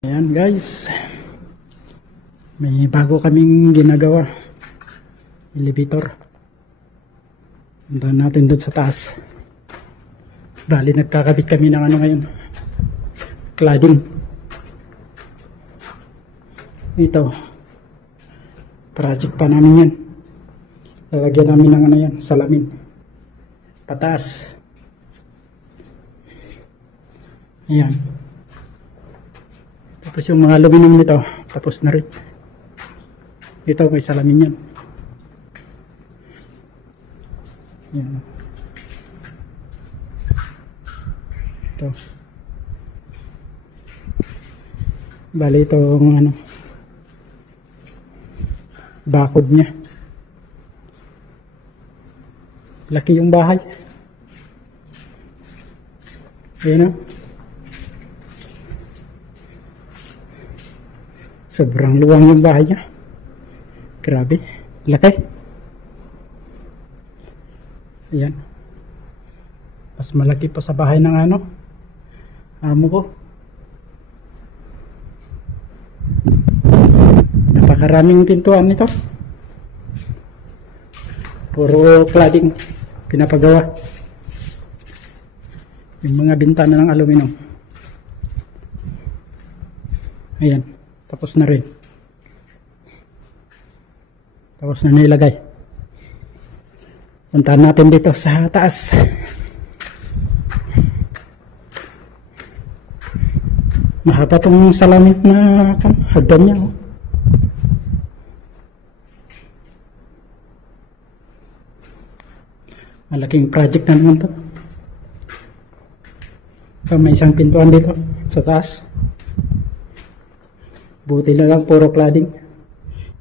Ayan guys, may bago kaming ginagawa, elevator. Puntahan natin doon sa taas. Bali nagkakabit kami ng ano ngayon, cladding. Ito, project pa namin yan. Lalagyan namin ng ano yan, salamin pataas. Ayan. Tapos yung mga aluminum nito, tapos na rin. Ito, may salamin yan. Yan. Ito. Bali itong ano, bakod niya. Laki yung bahay. Ayan o. Sobrang luwang yung bahay niya. Grabe. Laki. Ayan. Mas malaki pa sa bahay ng ano, amo ko. Napakaraming pintuan nito. Puro cladding pinapagawa. Yung mga bintana ng aluminum. Ayan. Tapos na rin. Tapos na nilagay. Puntahan natin dito sa taas. Mahaba tong salamin na hagdan niya. Oh. Malaking project na naman to. So, may isang pintuan dito sa taas. Buti na lang puro cladding.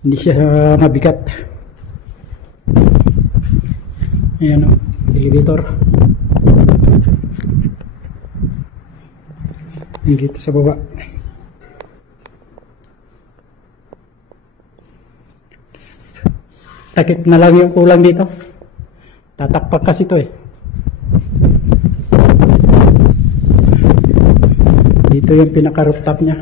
Hindi siya mabigat. Ayan o, elevator. Dito sa baba. Takip na lang yung kulang dito. Tatakpak kasi ito eh. Dito yung pinaka-rooftop niya.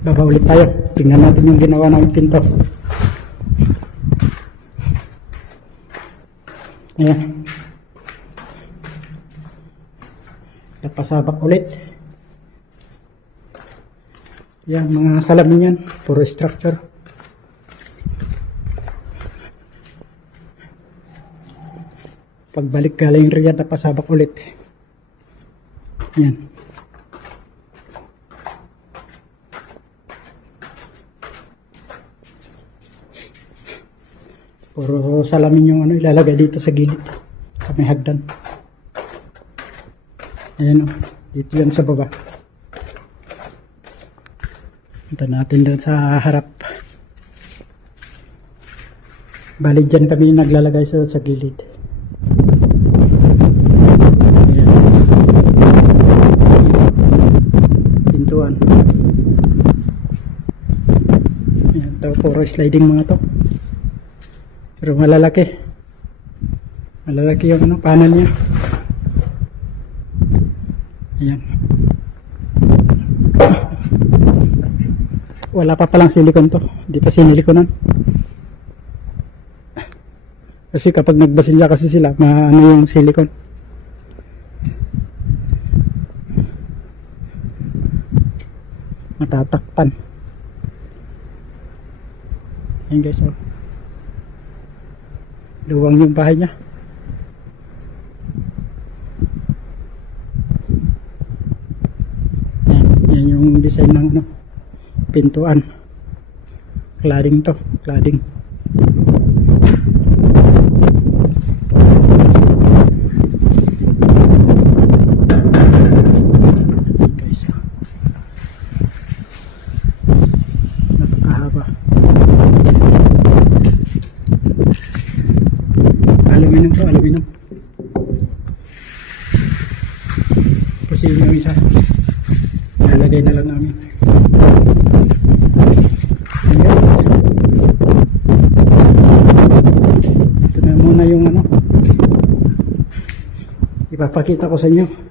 Baba ulit tayo. Tingnan natin yung ginawa ng pinto. Ayan. Napasabak ulit. Yan, mga salamin yan. Puro structure. Pagbalik galing Riyadh, napasabak ulit. Yan. Puro salamin yung ano ilalagay dito sa gilid, sa may hagdan. Ayan o, dito yan sa baba. Punta natin doon sa harap. Bali dyan kami naglalagay sa gilid. Ayan. Pintuan. Ayan, ito puro sliding mga to. Pero malalaki. Malalaki yung ano, panel niya. Ayan. Wala pa palang silicone to. Hindi pa sinilikonan. Kasi kapag nagbasilya kasi sila, maano yung silicone. Matatakpan. Ayan guys, oh. Luwang yung bahay niya. Yan yung design ng ano, pintuan. Cladding to, cladding. Guys, napakahaba. Aluminum to, aluminum. Tapos yung isa, nalagay na lang namin. Ito na muna yung ano, ipapakita ko sa inyo.